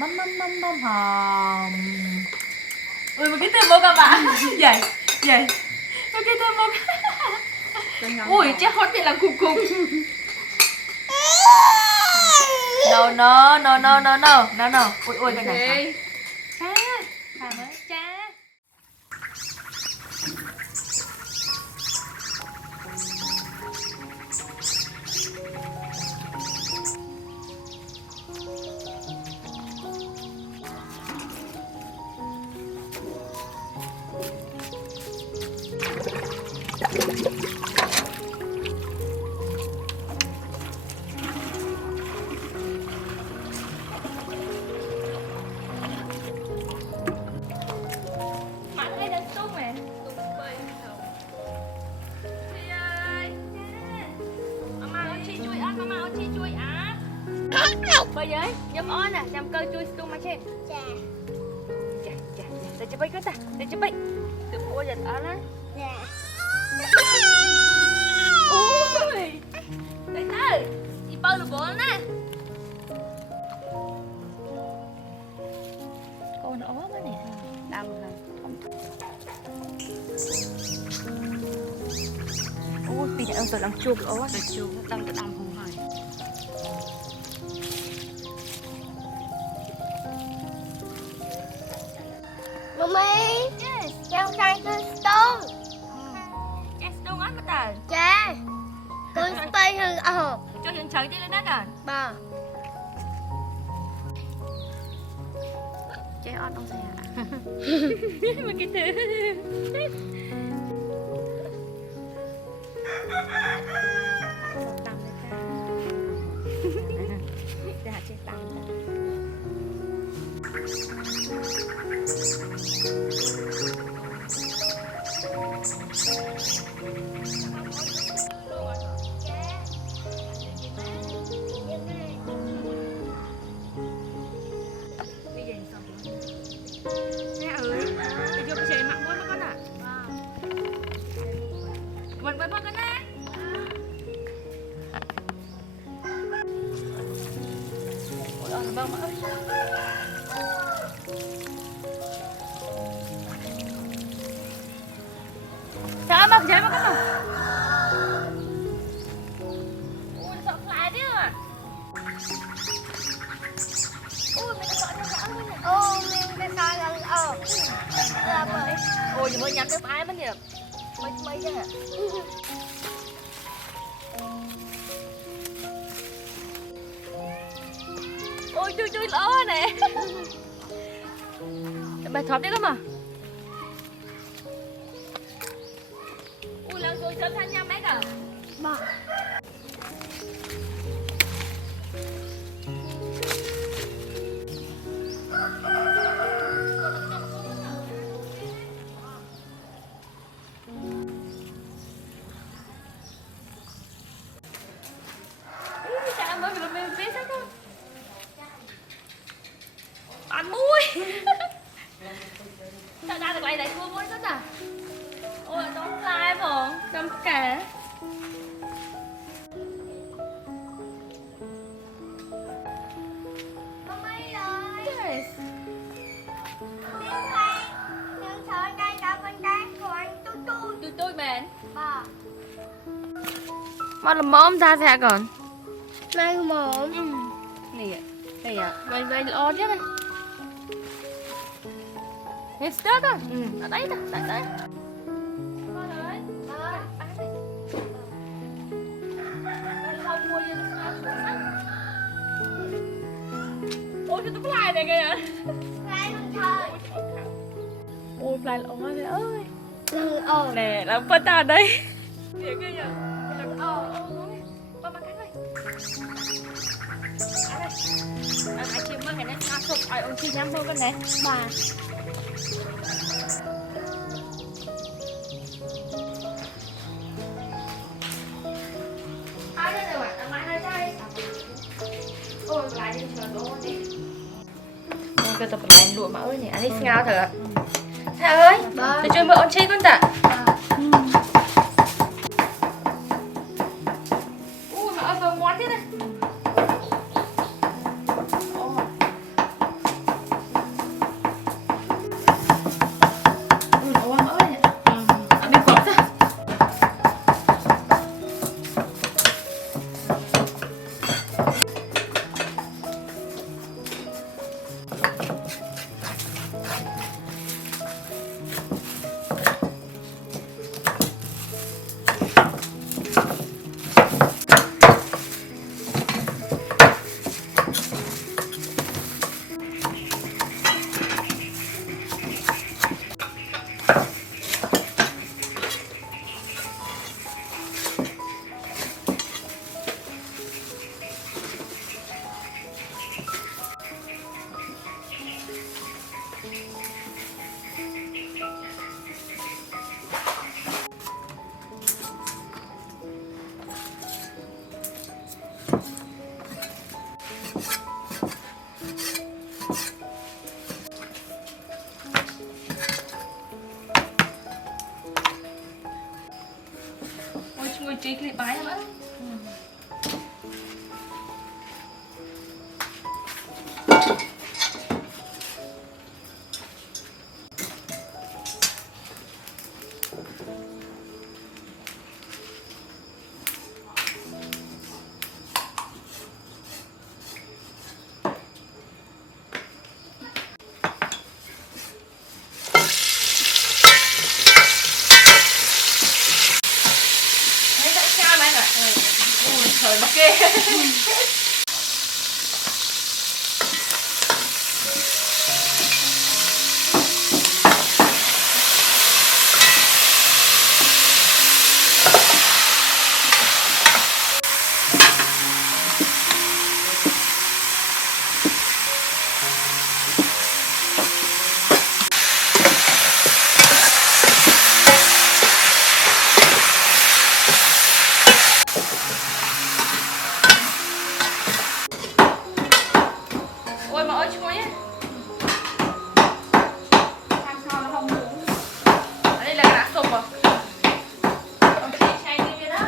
Mâm hòm. Ui mà cái tên một các bạn. Vậy vậy mà cái tên một. Ui chắc hốt bị làm cục cục. No. Ui cái này cha thả mới cha. Bây giờ nhâm on nè, nhâm cơ chui tung mà trên. Chà. Để chụp cái ta, để chụp. Từ mua giật on á. Dạ. Ui. Đây tới. Đi bao được bốn nè. Con nó ốm á nè. Đâm rồi. Ui, bây giờ ông tự làm chuột ốm á, chuột đang tự làm không phải. Mommy, yes. Trong tay con stone. Yes, stone á mà ta. Cha. Con spray hơn Cho hiện trời đi lên đất à? Bà. Chế on ông xè. Mà cái thứ. Tầm đấy cha. Dạ chế tầm. Vẫn với con nè. Ôi ơi bông ơi. Trời mà cái nào. Ui sợ fly chứ à. Ui mình sợ nó sợ luôn nè. Mình cái sai lần Là bởi. Ôi giờ mới nhắm nước ai mất nhỉ. Mấy chứ hả? Ôi chui lỗ nè. Bài thọp đấy lắm à. Ui lần rồi sớm thanh nhau mấy cả. Bà. Ăn muối. Sao ra được lại thua muối rất à. Ôi đóng lai phòng đóng cả. Mommy ơi. Yes. Nhưng sợ đây cả bên đây của anh Tôi bạn. Bà. Mà làm móm ra thế còn. Này mồm. Đây à. Vậy lo chứ đây. Hết start à? Ở đây đó, đây. Con ơi. Bán đi. Không mua gì nó ôi tôi fly này kìa. Fly hơn thôi. Ôi fly là ông ơi ơi. Lần Nè, làm phân tàn đây. Kìa kìa. Ba cái này. Ai chim măng cái này ngáp sụp ai ông chi nhắm vô cái này. Bà. Ai đây rồi, tặng lại đây. Ôi lại đi chờ đồ đi. Ôi cái tập lại lụa mà ơi nhỉ, anh đi ngao thử ạ. Thà ơi, để chơi mượn chi con tạ. Ui mà ơi vừa món thế này. cái clip bái lắm á. Trời nó kê. Ôi mà ơi chui á. Làm sao nó không muốn. Ở đây là đã sụp rồi. Còn chị xay đi về đấy.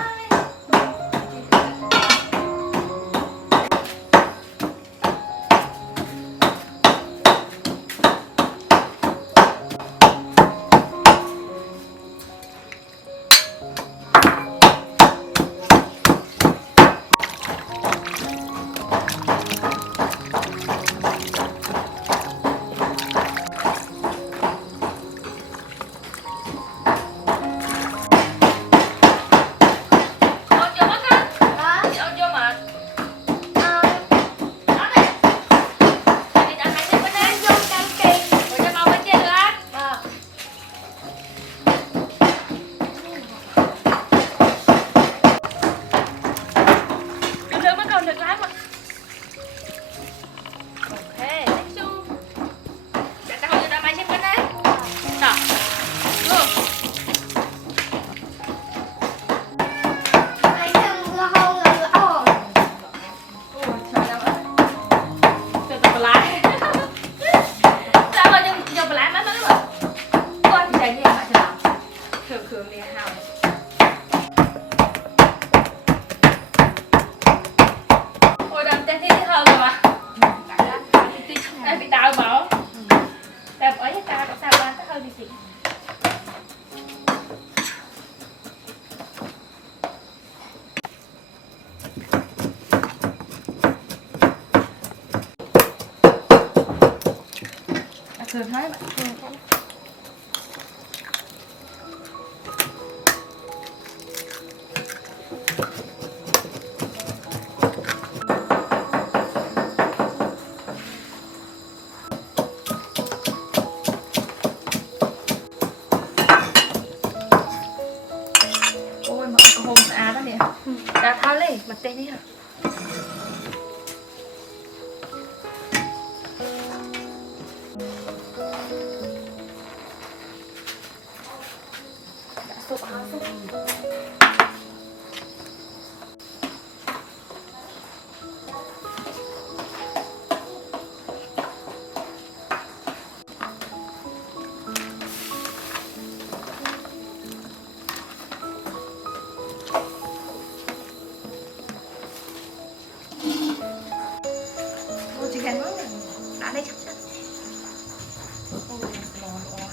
Thường thấy bạn. Ôi mà cái hôm á đó nè. Đã tháo lên mặt tên đi hả? Chỉ cần nói là đã đây chắc chắn. Ôi, ngon quá.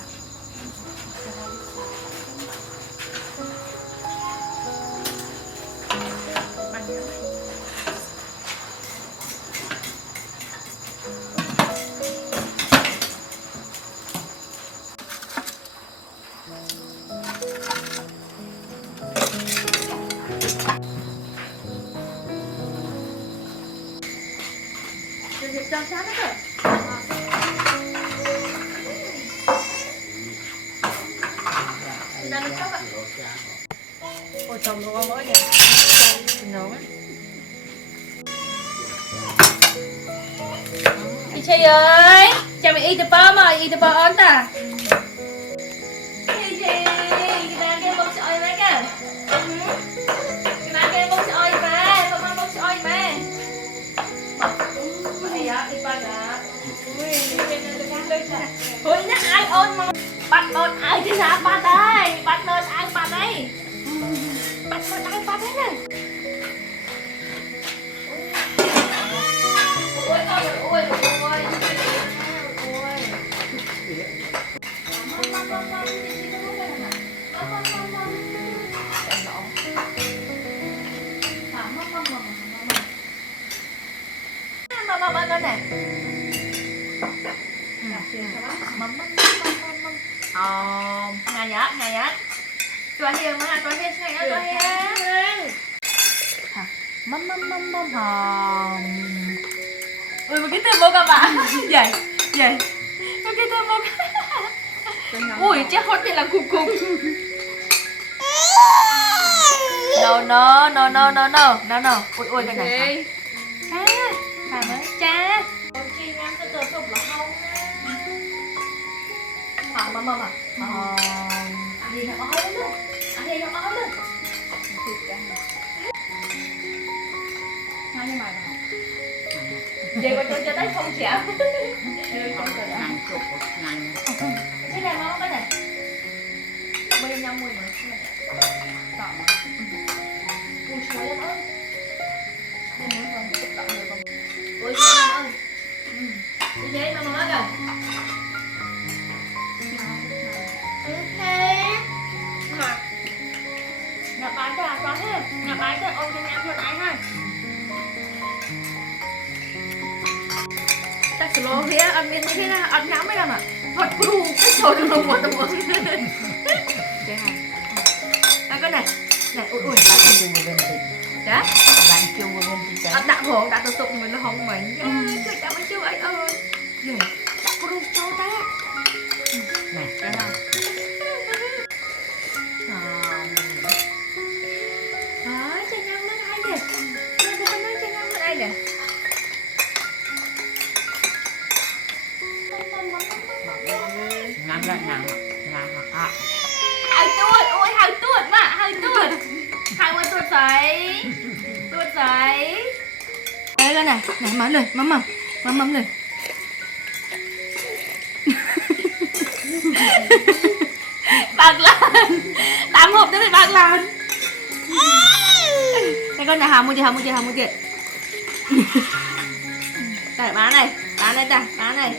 Việc cho sát hết rồi. Ra được không ạ? Ôi chồng nó có mỡ nhỉ? Nấu á. Chị Chi ơi, chào mày y tập mà, y tập ớn ta. Chị, kita game bông sợi mấy cả. Kita game bông sợi mà, không ăn bông sợi mà. Ôi nó ai ôn mà bắt ôn ai chứ sao bắt đây bắt ôn ai bắt đây bắt ôn ai bắt đây này. Ôi ôi ôi ôi. Mama con này. Ngày nhá. Tua hiền mà, tua hiền ngay tua hiền. Mắm hòm. Ui, một cái từ một các bạn. Vậy. Một cái từ một. Ui, chắc hot thì là cục. No. Ui cái này. Phải mới cha. Con chim em sẽ tự tục là không nè. Mama. Ăn đi nó ói luôn. Ngay như mày nào. Vậy còn cho tới không chả. Cái này ngon cái này. Bây nhau mùi mà. Tỏ mà. Ui chuối lắm ơi. Nên muốn không thích tỏ được không. Ôi chuối lắm ơi. Đi thế mama nói rồi. Ngập ái cho con ha. Ngập ái cho ôm cho em luôn ái ha. Ta slow phía ăn miếng thế nào ăn nóng mới làm ạ. Vật cù cái sồi được luôn một tầm một. Thế hả? Đây con này. Này ui. Dạ? Bạn chưa mua bên chị Ăn đạm hồn đã tự tục mình nó hông mình. Trời chào mấy chú ấy ơi. Vậy. Cù cho ta. Này, Cái nào? Chanh ăn mất ai kìa. Tôi không nói chanh ăn mất ai kìa. ngắm ra nặng hoặc Hơi tuột, ôi hơi tuột mà, hơi tuột. Hai ơi tuột giấy. Đây con này, mắm lên, mắm lên. Bạc lan. 8 hộp nữa bị bạc lan. Đây con này hào mua chưa. Đây bán này ta, bán này.